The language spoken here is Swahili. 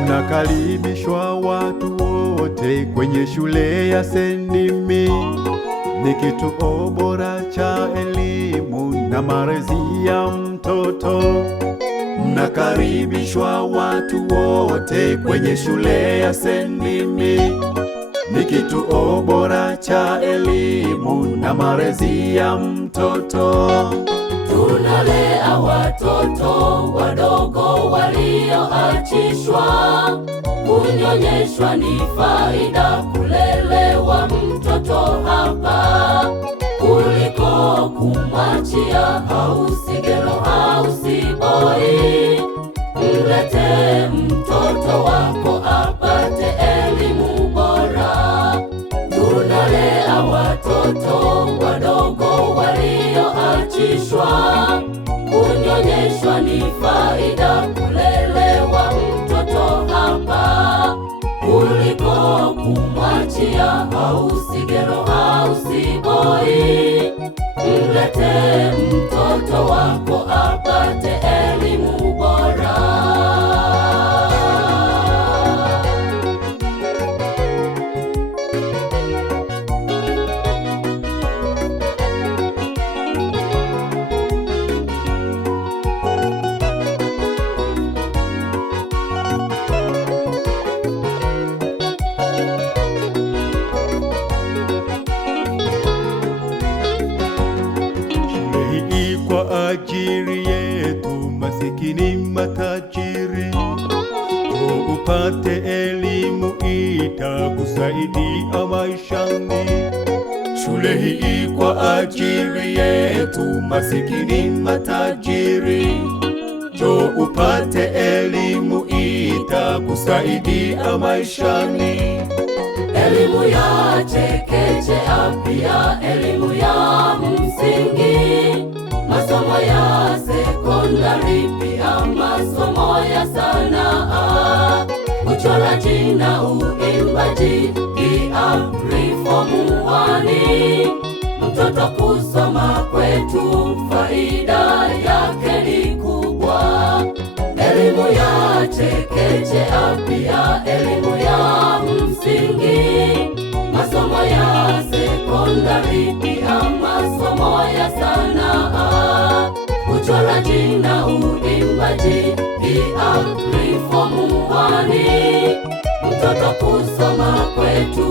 Mnakaribishwa watu wote kwenye shule ya Sendimi. Ni kituo bora cha elimu na malezi ya mtoto. Mnakaribishwa watu wote kwenye shule ya Sendimi. Ni kituo bora cha elimu na malezi ya mtoto. Tunalea watoto wadogo walioachishwa. Kunyonyeshwa ni faida, kulelewa mtoto hapa, kuliko kumwachia hausigero hausiboi. Mlete mtoto wako apate elimu bora. Tunalea watoto wadogo walioachishwa. Kunyonyeshwa ni faida, kulelewa mtoto hapa, kuliko kumwachia hausigero hausiboi. Mlete mtoto wako apate elimu bora. Kwa ajili yetu masikini matajiri, upate elimu itakusaidia maishani. Shule hii kwa ajili yetu masikini matajiri, njoo upate elimu itakusaidia maishani. Elimu ya chekechea, pia elimu ya msingi, masomo ya sekondari, pia masomo ya sanaa, uchoraji na uimbaji, pia reform 1. Mtoto kusoma kwetu faida yake ni kubwa. Elimu ya chekechea, pia elimu ya msingi, masomo ya sekondari, pia masomo ya sanaa, uchoraji na uimbaji, pia reform 1. Mtoto kusoma kwetu